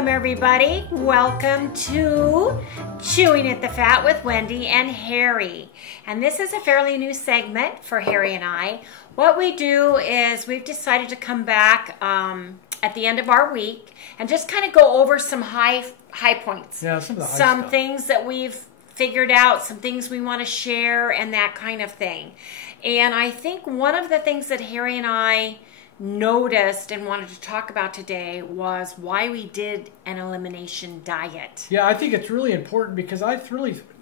Welcome everybody. Welcome to Chewing at the Fat with Wendy and Harry. And this is a fairly new segment for Harry and I. What we do is we've decided to come back at the end of our week and just kind of go over some high points. Yeah, some of the high some stuff. Things that we've figured out, some things we want to share and that kind of thing. And I think one of the things that Harry and I noticed and wanted to talk about today was why we did an elimination diet. Yeah, I think it's really important because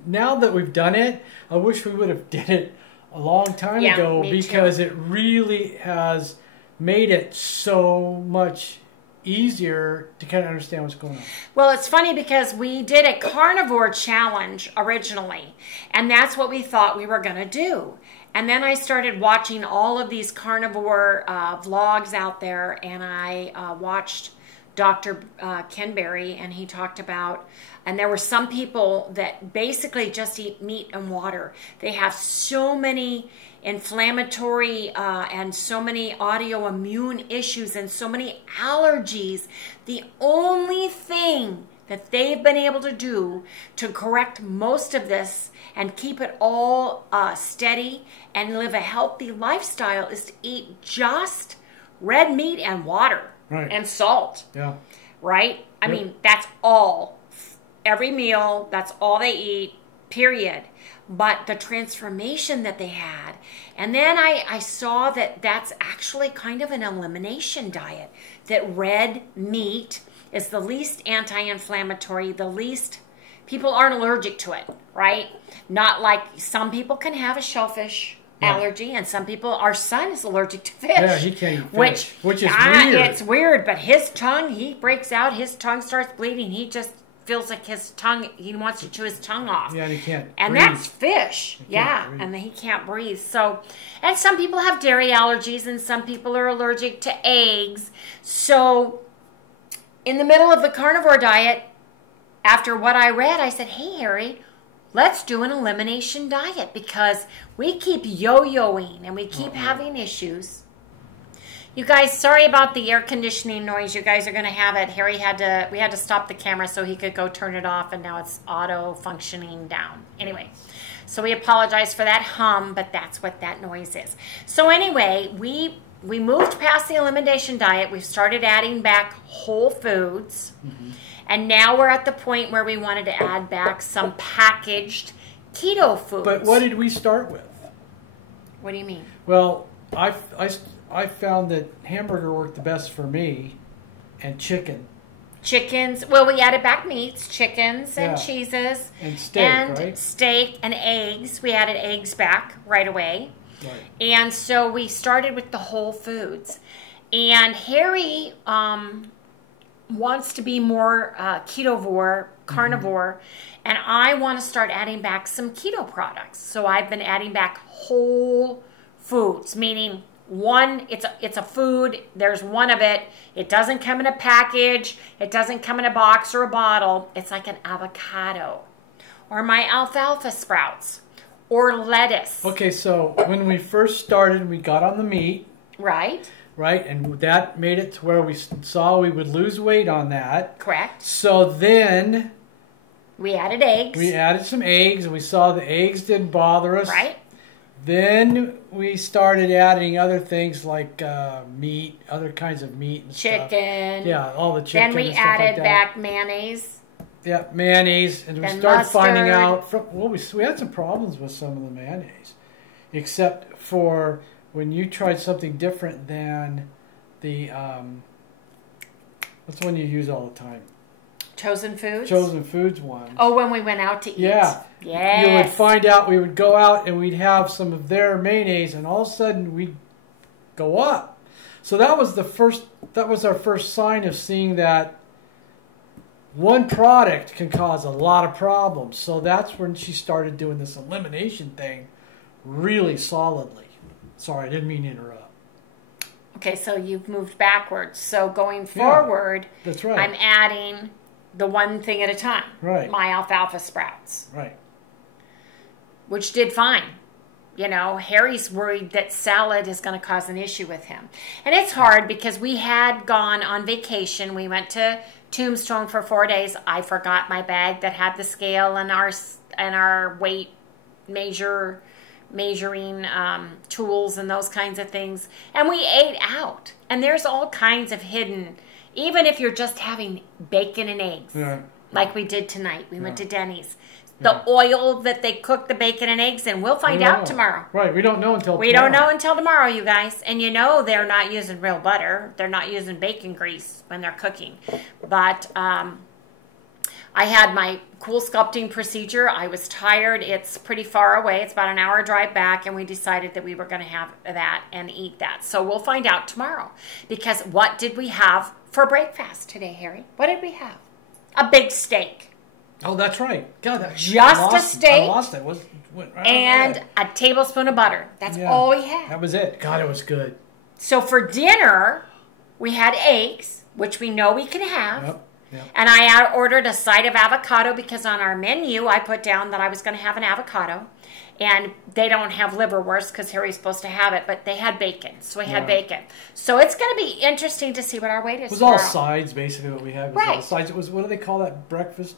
now that we've done it, I wish we would have did it a long time ago because it really has made it so much easier to kind of understand what's going on. Well, it's funny because we did a carnivore challenge originally, and that's what we thought we were going to do. And then I started watching all of these carnivore vlogs out there, and I watched Dr. Ken Berry, and he talked about, and there were some people that basically just eat meat and water. They have so many inflammatory and so many autoimmune issues and so many allergies. The only thing that they've been able to do to correct most of this and keep it all steady and live a healthy lifestyle is to eat just red meat and water and salt. Yeah. Right? I mean, that's all. Every meal, that's all they eat, period. But the transformation that they had. And then I saw that that's actually kind of an elimination diet. That red meat is the least anti-inflammatory, the least, people aren't allergic to it, right? Not like some people can have a shellfish allergy, and some people, our son is allergic to fish. Yeah, he can't eat fish, which is weird. It's weird, but his tongue, he breaks out, his tongue starts bleeding, he just feels like his tongue, he wants to chew his tongue off. Yeah, and he can't And breathe. that's fish. Yeah, breathe. and then he can't breathe. So, and some people have dairy allergies, and some people are allergic to eggs. So, in the middle of the carnivore diet, after what I read, I said, hey, Harry, let's do an elimination diet because we keep yo-yoing and we keep having issues. You guys, sorry about the air conditioning noise. You guys are going to have it. Harry we had to stop the camera so he could go turn it off, and now it's auto functioning down. Anyway, so we apologize for that hum, but that's what that noise is. So anyway, we moved past the elimination diet. We've started adding back whole foods. Mm-hmm. And now we're at the point where we wanted to add back some packaged keto foods. But what did we start with? What do you mean? Well, I found that hamburger worked the best for me, and chicken. Chickens. Well, we added back meats, chickens and cheeses. And steak, right? Steak and eggs. We added eggs back right away. Right. And so we started with the whole foods. And Harry wants to be more carnivore, and I want to start adding back some keto products. So I've been adding back whole foods, meaning one, it's a food, there's one of it. It doesn't come in a package, it doesn't come in a box or a bottle. It's like an avocado or my alfalfa sprouts or lettuce. Okay, so when we first started, we got on the meat. Right. Right, and that made it to where we saw we would lose weight on that. Correct. So then we added eggs. We added some eggs, and we saw the eggs didn't bother us. Right. Then we started adding other things like meat, other kinds of meat and stuff. Chicken. Yeah, all the chicken. Then we and stuff like added that. back mayonnaise. Yeah, mayonnaise, and we Then started mustard. finding out. We had some problems with some of the mayonnaise, except for when you tried something different than the what's the one you use all the time? Chosen Foods? Chosen Foods one. Oh, when we went out to eat. Yeah. Yes. You would find out, we would go out and we'd have some of their mayonnaise, and all of a sudden we'd go up. So that was our first sign of seeing that one product can cause a lot of problems. So that's when she started doing this elimination thing really solidly. Sorry, I didn't mean to interrupt. Okay, so you've moved backwards. So going forward, that's right. I'm adding the one thing at a time. Right. My alfalfa sprouts. Right. Which did fine. You know, Harry's worried that salad is going to cause an issue with him. And it's hard because we had gone on vacation. We went to Tombstone for 4 days. I forgot my bag that had the scale and our weight measuring tools and those kinds of things. And we ate out. And there's all kinds of hidden, even if you're just having bacon and eggs, like we did tonight. We went to Denny's. The oil that they cook the bacon and eggs in, we'll find out tomorrow. Right, we don't know until tomorrow. We don't know until tomorrow, you guys. And you know they're not using real butter. They're not using bacon grease when they're cooking. But I had my Coolsculpting procedure. I was tired. It's pretty far away. It's about an hour drive back, and we decided that we were going to have that and eat that. So we'll find out tomorrow. Because what did we have for breakfast today, Harry? What did we have? A big steak. Oh, that's right. God, a steak. I lost it. Went right and a tablespoon of butter. That's all we had. That was it. God, it was good. So for dinner, we had eggs, which we know we can have. Yep. And I ordered a side of avocado because on our menu, I put down that I was going to have an avocado. And they don't have liverwurst because Harry's supposed to have it, but they had bacon. So we had bacon. So it's going to be interesting to see what our weight is. It was all sides, basically, what we had. Right. All sides. It was, what do they call that, breakfast?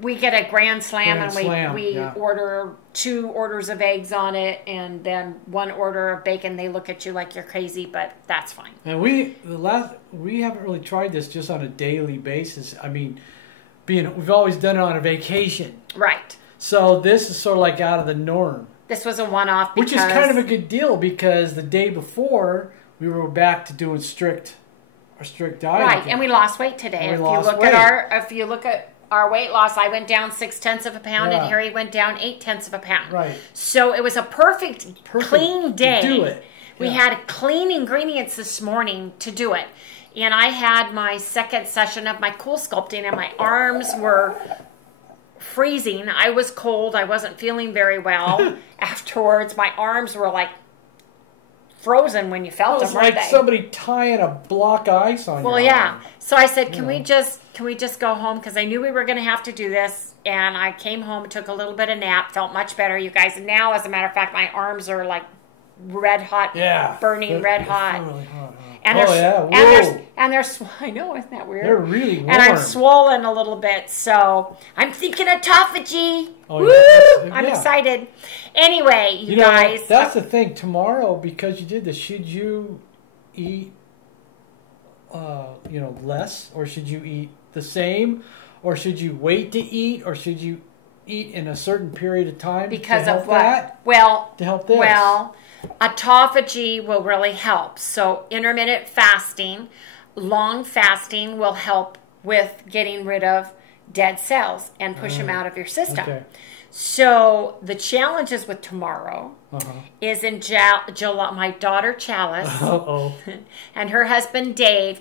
We get a grand slam, and we order 2 orders of eggs on it, and then 1 order of bacon. They look at you like you're crazy, but that's fine. And we haven't really tried this just on a daily basis. I mean, we've always done it on a vacation, right? So this is sort of like out of the norm. This was a one-off, which is kind of a good deal because the day before we were back to doing our strict diet, right? And we lost weight today. If you look at our weight loss, I went down 0.6 of a pound, and Harry went down 0.8 of a pound. Right. So it was a perfect clean day. To do it. We had clean ingredients this morning to do it. And I had my second session of my Coolsculpting, and my arms were freezing. I was cold. I wasn't feeling very well afterwards. My arms were like frozen when you felt them. It was like somebody tying a block of ice on you. Well, yeah. So I said, can we just go home? Because I knew we were going to have to do this. And I came home, took a little bit of nap, felt much better, you guys. And now, as a matter of fact, my arms are like red hot, burning red hot. Really hot. And they're I know, isn't that weird? They're really warm. And I'm swollen a little bit, so I'm thinking autophagy. Oh, woo! I'm excited. Anyway, you guys. That's the thing. Tomorrow, because you did this, should you eat, less, or should you eat the same, or should you wait to eat, or should you eat in a certain period of time? Because to help of what? That? Well, to help this. Well, autophagy will really help. So intermittent fasting, long fasting will help with getting rid of dead cells and push them out of your system. Okay. So the challenges with tomorrow is in July. My daughter Chalice and her husband Dave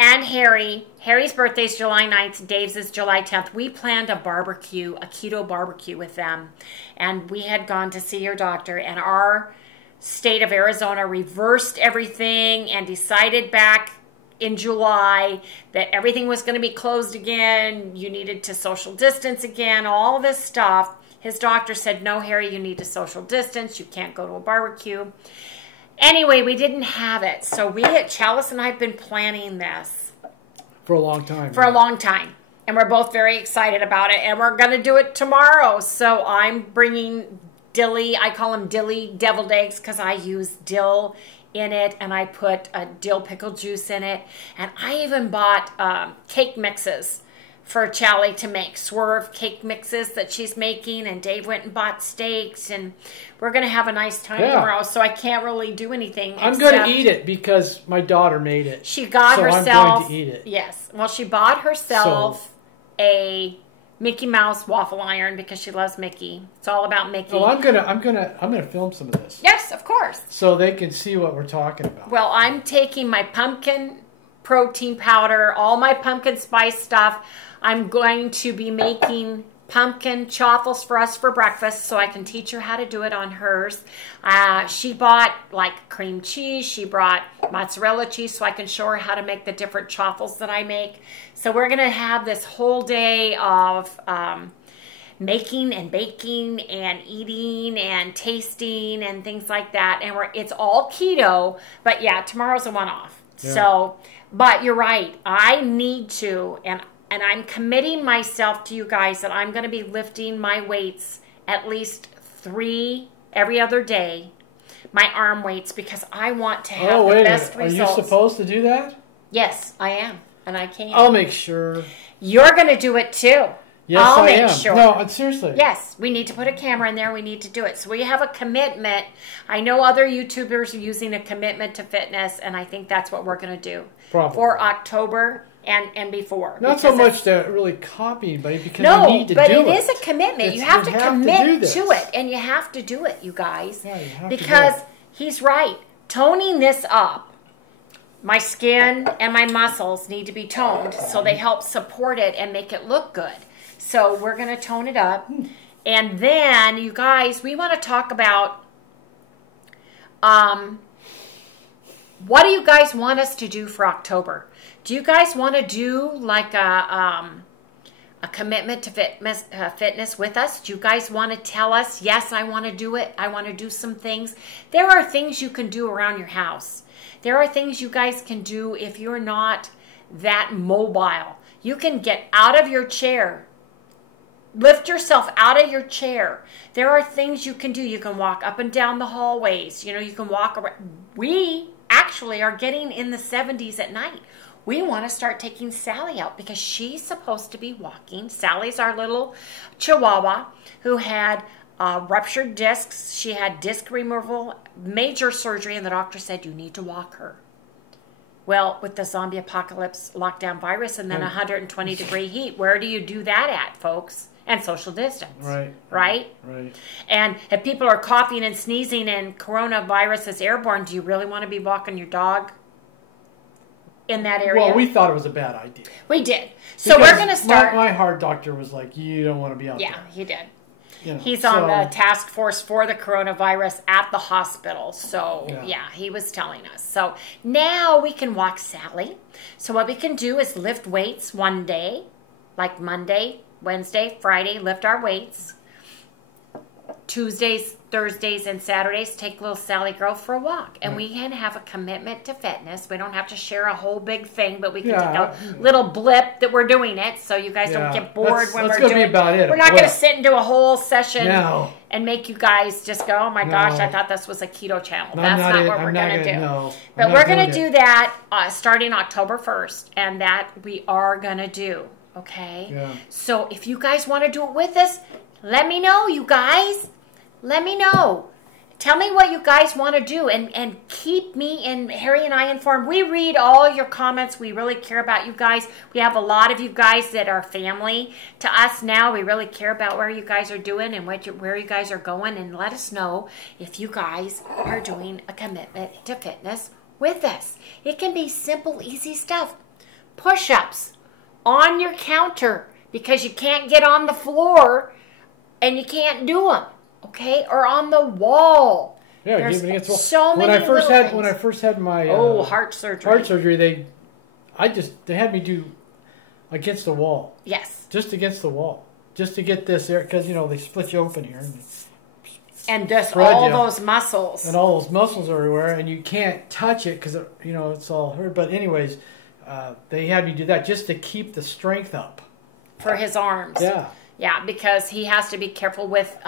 and Harry. Harry's birthday is July 9th. Dave's is July 10th. We planned a keto barbecue with them. And we had gone to see your doctor. And our state of Arizona reversed everything and decided back in July that everything was going to be closed again. You needed to social distance again, all this stuff. His doctor said, no, Harry, you need to social distance. You can't go to a barbecue. Anyway, we didn't have it. So Chalice and I have been planning this. For a long time. For a long time. And we're both very excited about it. And we're going to do it tomorrow. So I'm bringing dilly. I call them dilly deviled eggs because I use dill in it. And I put a dill pickle juice in it. And I even bought cake mixes for Charlie to make, swerve cake mixes that she's making, and Dave went and bought steaks, and we're going to have a nice time tomorrow, so I can't really do anything. I'm going to eat it because my daughter made it. She got herself... I'm going to eat it. Yes. Well, she bought herself a Mickey Mouse waffle iron because she loves Mickey. It's all about Mickey. Oh, I'm gonna film some of this. Yes, of course. So they can see what we're talking about. Well, I'm taking my pumpkin protein powder, all my pumpkin spice stuff. I'm going to be making pumpkin chaffles for us for breakfast so I can teach her how to do it on hers. She bought like cream cheese. She brought mozzarella cheese so I can show her how to make the different chaffles that I make. So we're going to have this whole day of making and baking and eating and tasting and things like that. And it's all keto. But yeah, tomorrow's a one-off. Yeah. So, but you're right. I need to, and I'm committing myself to you guys that I'm going to be lifting my weights at least 3 every other day, my arm weights, because I want to have the best results. Are you supposed to do that? Yes, I am, and I can. I'll make sure. You're going to do it too. Yes, I'll I make am. sure. No, seriously. Yes, we need to put a camera in there. We need to do it. So we have a commitment. I know other YouTubers are using a commitment to fitness, and I think that's what we're going to do for October and before. Not so much to really copy anybody, because you need to do it. No, but it is a commitment. You have to commit to it, and you have to do it, you guys. Yeah, you have because to do it. he's right. Toning this up, my skin and my muscles need to be toned, so they help support it and make it look good. So we're going to tone it up. And then, you guys, we want to talk about what do you guys want us to do for October? Do you guys want to do like a commitment to fitness with us? Do you guys want to tell us, yes, I want to do it. I want to do some things. There are things you can do around your house. There are things you guys can do if you're not that mobile. You can get out of your chair. Lift yourself out of your chair. There are things you can do. You can walk up and down the hallways. You know, you can walk around. We actually are getting in the 70s at night. We want to start taking Sally out because she's supposed to be walking. Sally's our little chihuahua who had ruptured discs. She had disc removal, major surgery, and the doctor said, you need to walk her. Well, with the zombie apocalypse lockdown virus and then 120-degree heat, where do you do that at, folks? And social distance. Right. Right? Right. And if people are coughing and sneezing and coronavirus is airborne, do you really want to be walking your dog in that area? Well, we thought it was a bad idea. We did. So because we're going to start. My heart doctor was like, you don't want to be out there. Yeah, he did. You know, he's on the task force for the coronavirus at the hospital. So, yeah, he was telling us. So now we can walk Sally. So what we can do is lift weights one day, like Monday, Wednesday, Friday, lift our weights. Tuesdays, Thursdays, and Saturdays, take little Sally girl for a walk. And we can have a commitment to fitness. We don't have to share a whole big thing, but we can take a little blip that we're doing it so you guys don't get bored when we're doing it. We're not going to sit and do a whole session and make you guys just go, oh my gosh, I thought this was a keto channel. That's not what we're going to do. But we're going to do that starting October 1st, and that we are going to do. Okay? Yeah. So if you guys want to do it with us, let me know, you guys. Let me know. Tell me what you guys want to do and keep me and Harry and I informed. We read all your comments. We really care about you guys. We have a lot of you guys that are family to us now. We really care about where you guys are doing and where you guys are going. And let us know if you guys are doing a commitment to fitness with us. It can be simple, easy stuff. Push-ups on your counter because you can't get on the floor and you can't do them. Okay, or on the wall. Yeah, there's against the wall. So many little things. When I first had my heart surgery. They had me do against the wall. Yes. Just against the wall, just to get this there, because they split you open here and just all those muscles and all those muscles everywhere, and you can't touch it because it's all hurt. But anyways, they had me do that just to keep the strength up for his arms. Yeah. Yeah, because he has to be careful with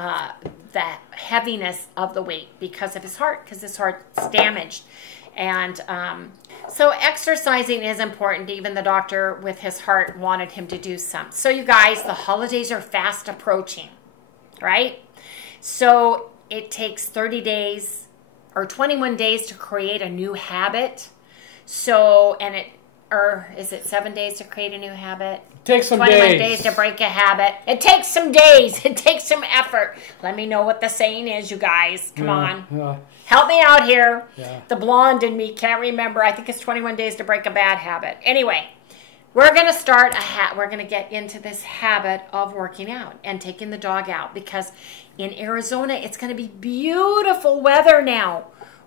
the heaviness of the weight because of his heart, because his heart's damaged. And so exercising is important. Even the doctor with his heart wanted him to do some. So you guys, the holidays are fast approaching, right? So it takes 30 days or 21 days to create a new habit. So, is it 7 days to create a new habit? It takes some 21 days to break a habit. It takes some days. It takes some effort. Let me know what the saying is, you guys. Come on. Yeah. Help me out here. Yeah. The blonde in me can't remember. I think it's 21 days to break a bad habit. Anyway, we're going to start we're going to get into this habit of working out and taking the dog out because in Arizona, it's going to be beautiful weather now.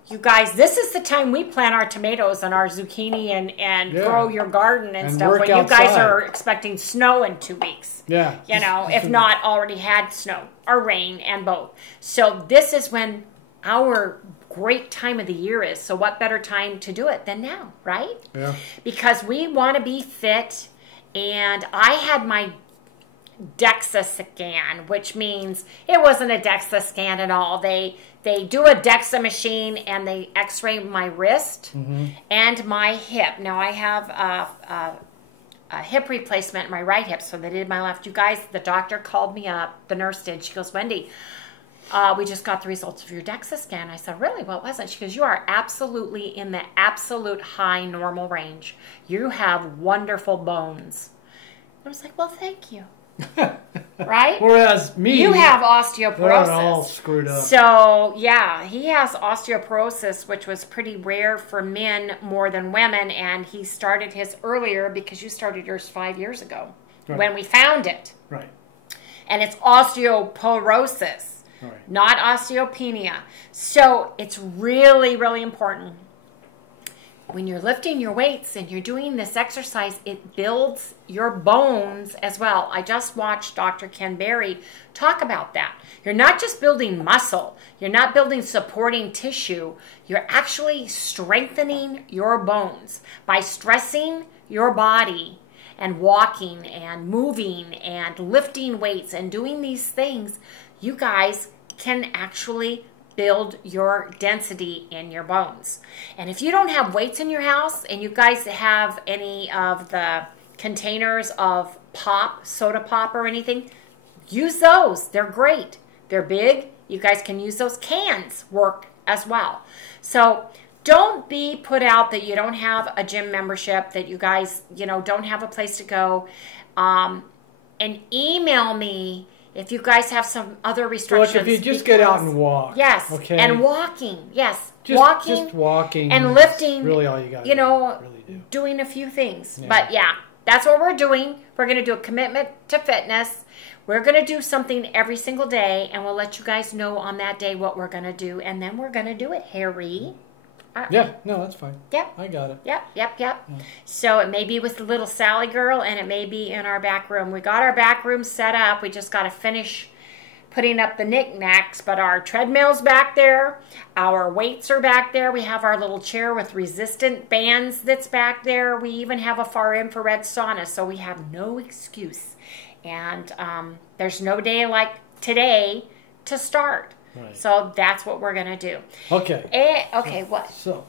You guys, this is the time we plant our tomatoes and our zucchini and grow your garden and stuff. When you guys are expecting snow in 2 weeks. Yeah. If not already had snow or rain and both. So this is when our great time of the year is. So what better time to do it than now, right? Yeah. Because we want to be fit. And I had my DEXA scan, which means it wasn't a DEXA scan at all. They do a DEXA machine and they x-ray my wrist and my hip. Now I have a hip replacement in my right hip, so they did my left. You guys, the doctor called me up, the nurse did. She goes, Wendy, we just got the results of your DEXA scan. I said, really? What was it? She goes, you are absolutely in the absolute high normal range. You have wonderful bones. I was like, well, thank you. Right? Whereas me, you have osteoporosis. They're all screwed up. So, yeah, he has osteoporosis, which was pretty rare for men more than women, and he started his earlier because you started yours 5 years ago when we found it. Right. And it's osteoporosis, not osteopenia. So, it's really, really important. When you're lifting your weights and you're doing this exercise, it builds your bones as well. I just watched Dr. Ken Berry talk about that. You're not just building muscle. You're not building supporting tissue. You're actually strengthening your bones by stressing your body and walking and moving and lifting weights and doing these things. You guys can actually build your density in your bones. And if you don't have weights in your house and you guys have any of the containers of pop, soda pop or anything, use those. They're great. They're big. You guys can use those. Cans work as well. So don't be put out that you don't have a gym membership, that you guys, don't have a place to go. And email me if you guys have some other restrictions. Look, if you just get out and walk. Yes. Okay. And walking. Yes. Just walking. And lifting. Really all you got to really do. Doing a few things. Yeah. But yeah, that's what we're doing. We're going to do a commitment to fitness. We're going to do something every single day, and we'll let you guys know on that day what we're going to do. And then we're going to do it, Harry. Yeah, no, that's fine. Yep. I got it. Yep. Yeah. So it may be with the little Sally girl, and it may be in our back room. We got our back room set up. We just got to finish putting up the knickknacks, but our treadmill's back there. Our weights are back there. We have our little chair with resistant bands that's back there. We even have a far infrared sauna, so we have no excuse. And there's no day like today to start. Right. So that's what we're going to do. Okay. Okay, what? So,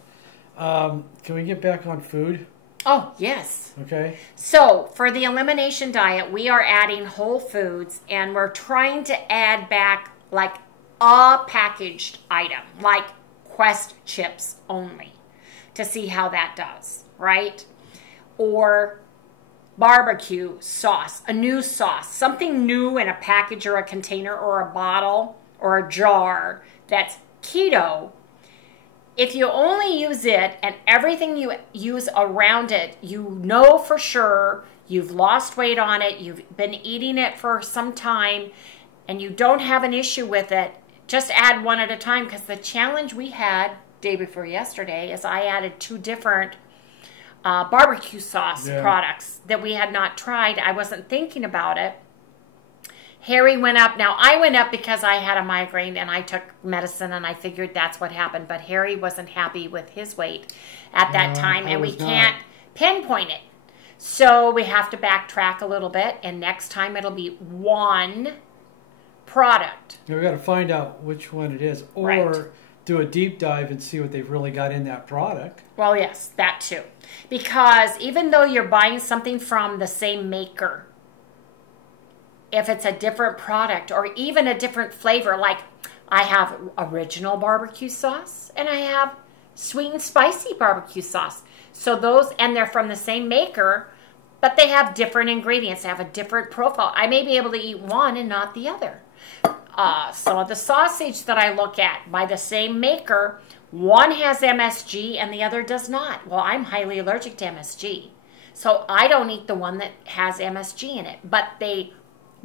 can we get back on food? Oh, yes. Okay. So, for the elimination diet, we are adding whole foods, and we're trying to add back like a packaged item, like Quest chips only, to see how that does, right? Or barbecue sauce, a new sauce, something new in a package or a container or a bottle or a jar that's keto. If you only use it and everything you use around it, you know for sure you've lost weight on it, you've been eating it for some time, and you don't have an issue with it, just add one at a time. Because the challenge we had day before yesterday is I added 2 different barbecue sauce products that we had not tried. I wasn't thinking about it. Harry went up. Now, I went up because I had a migraine and I took medicine and I figured that's what happened. But Harry wasn't happy with his weight at that time, and we can't pinpoint it. So we have to backtrack a little bit, and next time it'll be one product. We've got to find out which one it is, or do a deep dive and see what they've really got in that product. Well, yes, that too. Because even though you're buying something from the same maker, if it's a different product or even a different flavor, like I have original barbecue sauce and I have sweet and spicy barbecue sauce. So those, and they're from the same maker, but they have different ingredients. They have a different profile. I may be able to eat one and not the other. Some of the sausage that I look at by the same maker, one has MSG and the other does not. Well, I'm highly allergic to MSG. So I don't eat the one that has MSG in it. But the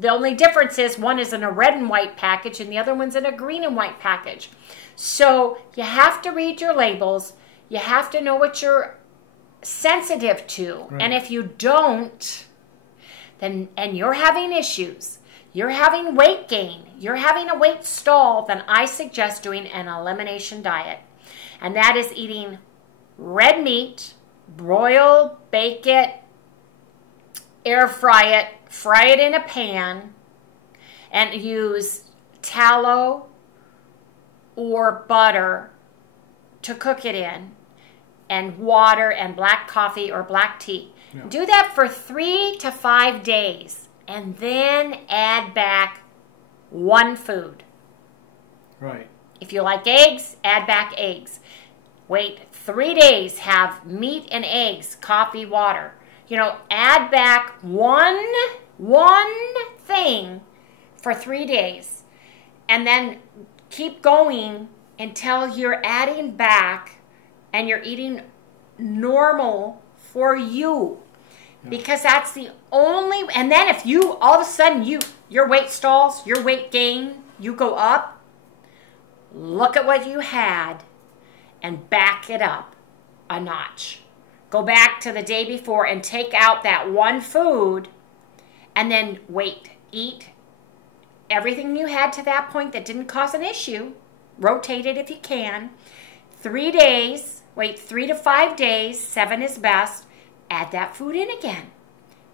only difference is one is in a red and white package and the other one's in a green and white package. So you have to read your labels. You have to know what you're sensitive to. Right. And if you don't, then, and you're having issues, you're having weight gain, you're having a weight stall, then I suggest doing an elimination diet. And that is eating red meat, broil, bake it, air fry it in a pan, and use tallow or butter to cook it in, and water and black coffee or black tea. Yeah. Do that for 3 to 5 days, and then add back one food. Right. If you like eggs, add back eggs. Wait 3 days, have meat and eggs, coffee, water. You know, add back one thing for 3 days, and then keep going until you're adding back and you're eating normal for you. Yeah. Because that's the only, and then if you, all of a sudden, your weight stalls, your weight gain, you go up, look at what you had and back it up a notch. Go back to the day before and take out that one food, and then eat everything you had to that point that didn't cause an issue. Rotate it if you can. 3 days, wait 3 to 5 days, 7 is best. Add that food in again.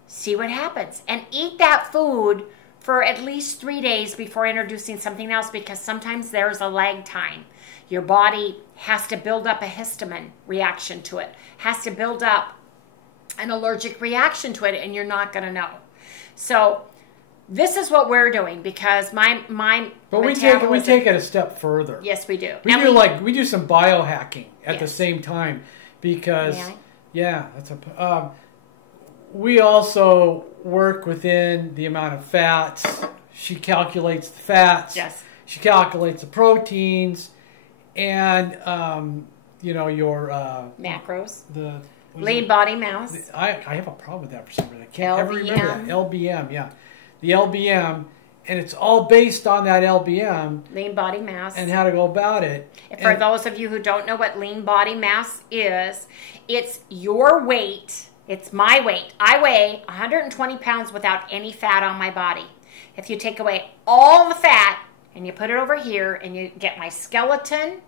See what happens. And eat that food for at least 3 days before introducing something else, because sometimes there's a lag time. Your body has to build up a histamine reaction to it, has to build up an allergic reaction to it, and you're not going to know. So this is what we're doing, because my but we take it a step further. Yes, we do. We do some biohacking at the same time, because we also work within the amount of fats. She calculates the fats. Yes. She calculates the proteins, and your macros. The lean body mass. I have a problem with that for some reason. I can't ever remember that. LBM, yeah. The LBM, and it's all based on that LBM. Lean body mass. And how to go about it. For those of you who don't know what lean body mass is, it's your weight. It's my weight. I weigh 120 pounds without any fat on my body. If you take away all the fat and you put it over here, and you get my skeleton,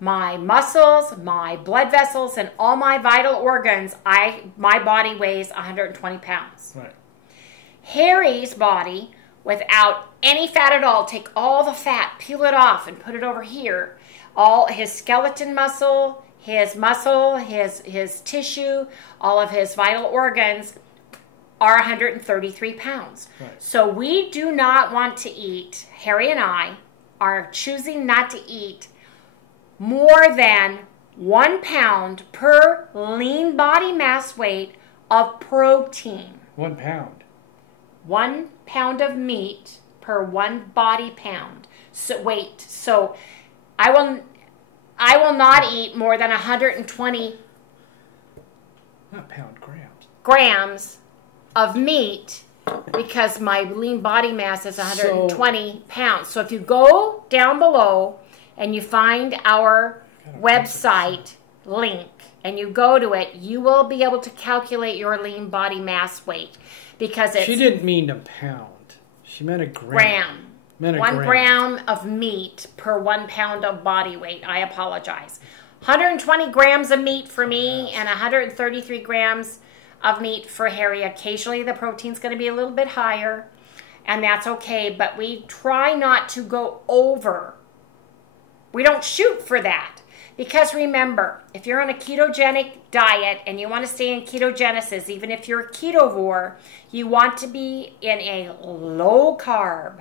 my muscles, my blood vessels, and all my vital organs, my body weighs 120 pounds. Right. Harry's body, without any fat at all, take all the fat, peel it off, and put it over here. All his skeleton muscle, his tissue, all of his vital organs are 133 pounds. Right. So we do not want to eat, Harry and I are choosing not to eat more than 1 pound per lean body mass weight of protein. 1 pound. 1 pound of meat per 1 body pound. So I will not eat more than 120 not pound, grams of meat, because my lean body mass is 120 pounds. So if you go down below and you find our website link and you go to it, you will be able to calculate your lean body mass weight. Because she didn't mean a pound. She meant a gram. 1 gram of meat per 1 pound of body weight. I apologize. 120 grams of meat for me, and 133 grams of meat for Harry. Occasionally the protein's going to be a little bit higher, and that's okay. But we try not to go over. We don't shoot for that. Because remember, if you're on a ketogenic diet and you want to stay in ketogenesis, even if you're a ketovore, you want to be in a low carb,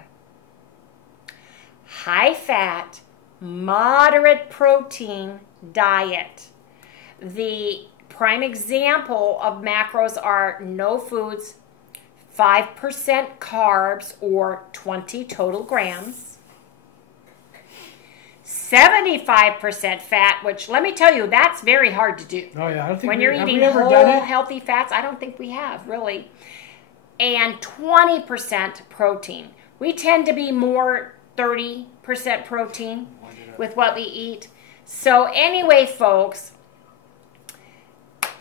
high fat, moderate protein diet. The prime example of macros are no foods, 5% carbs or 20 total grams. 75% fat, which let me tell you, that's very hard to do. Oh yeah, I don't think when you're eating whole healthy fats, I don't think we have really. And 20% protein. We tend to be more 30% protein with what we eat. So anyway, folks,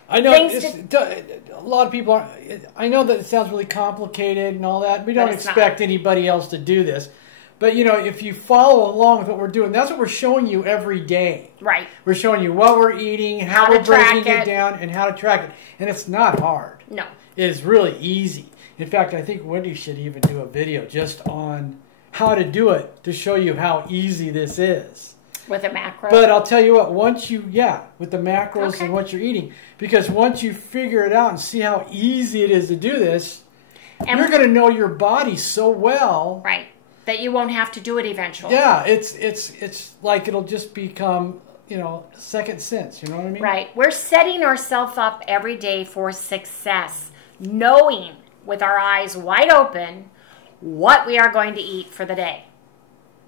I know a lot of people I know that it sounds really complicated and all that. We don't expect anybody else to do this. But, you know, if you follow along with what we're doing, that's what we're showing you every day. Right. We're showing you what we're eating, how we're breaking it down, and how to track it. And it's not hard. No. It is really easy. In fact, I think Wendy should even do a video just on how to do it to show you how easy this is. With a macro? But I'll tell you what, once you, with the macros and what you're eating, because once you figure it out and see how easy it is to do this, and you're going to know your body so well. Right. That you won't have to do it eventually. Yeah, it's like it'll just become, you know, second sense, you know what I mean? Right. We're setting ourselves up every day for success, knowing with our eyes wide open what we are going to eat for the day.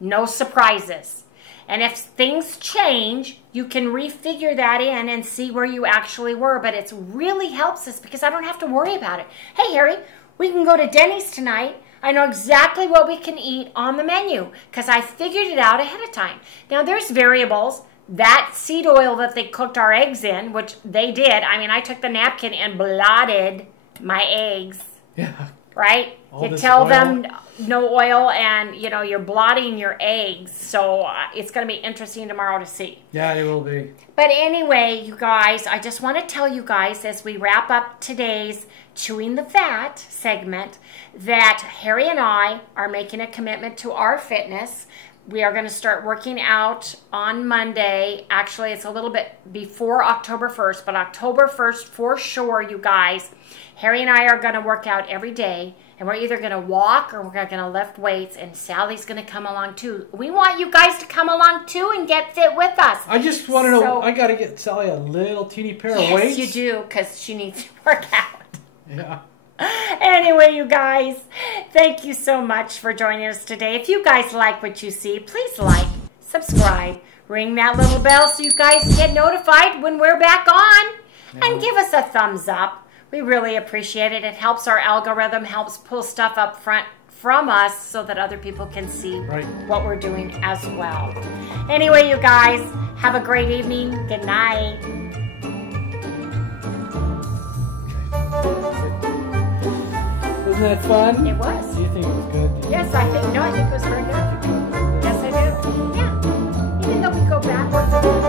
No surprises. And if things change, you can refigure that in and see where you actually were. But it really helps us because I don't have to worry about it. Hey, Harry, we can go to Denny's tonight. I know exactly what we can eat on the menu because I figured it out ahead of time. Now, there's variables. That seed oil that they cooked our eggs in, which they did. I mean, I took the napkin and blotted my eggs. Yeah. Right? All you tell them no oil and, you know, you're blotting your eggs. So it's going to be interesting tomorrow to see. Yeah, it will be. But anyway, you guys, I just want to tell you guys as we wrap up today's Chewing the Fat segment that Harry and I are making a commitment to our fitness. We are going to start working out on Monday. Actually, it's a little bit before October 1st, but October 1st for sure, you guys. Harry and I are going to work out every day, and we're either going to walk or we're going to lift weights, and Sally's going to come along too. We want you guys to come along too and get fit with us. I just want to know, I got to get Sally a little teeny pair of weights. Yes, you do, because she needs to work out. Yeah. Anyway, you guys, thank you so much for joining us today. If you guys like what you see, please like, subscribe, ring that little bell so you guys get notified when we're back on, and give us a thumbs up. We really appreciate it. It helps our algorithm, helps pull stuff up front from us so that other people can see what we're doing as well. Anyway, you guys, have a great evening. Good night. Wasn't that fun? It was. Do you think it was good? Yes, I think it was very good. Yes, I do. Yeah. Even though we go backwards.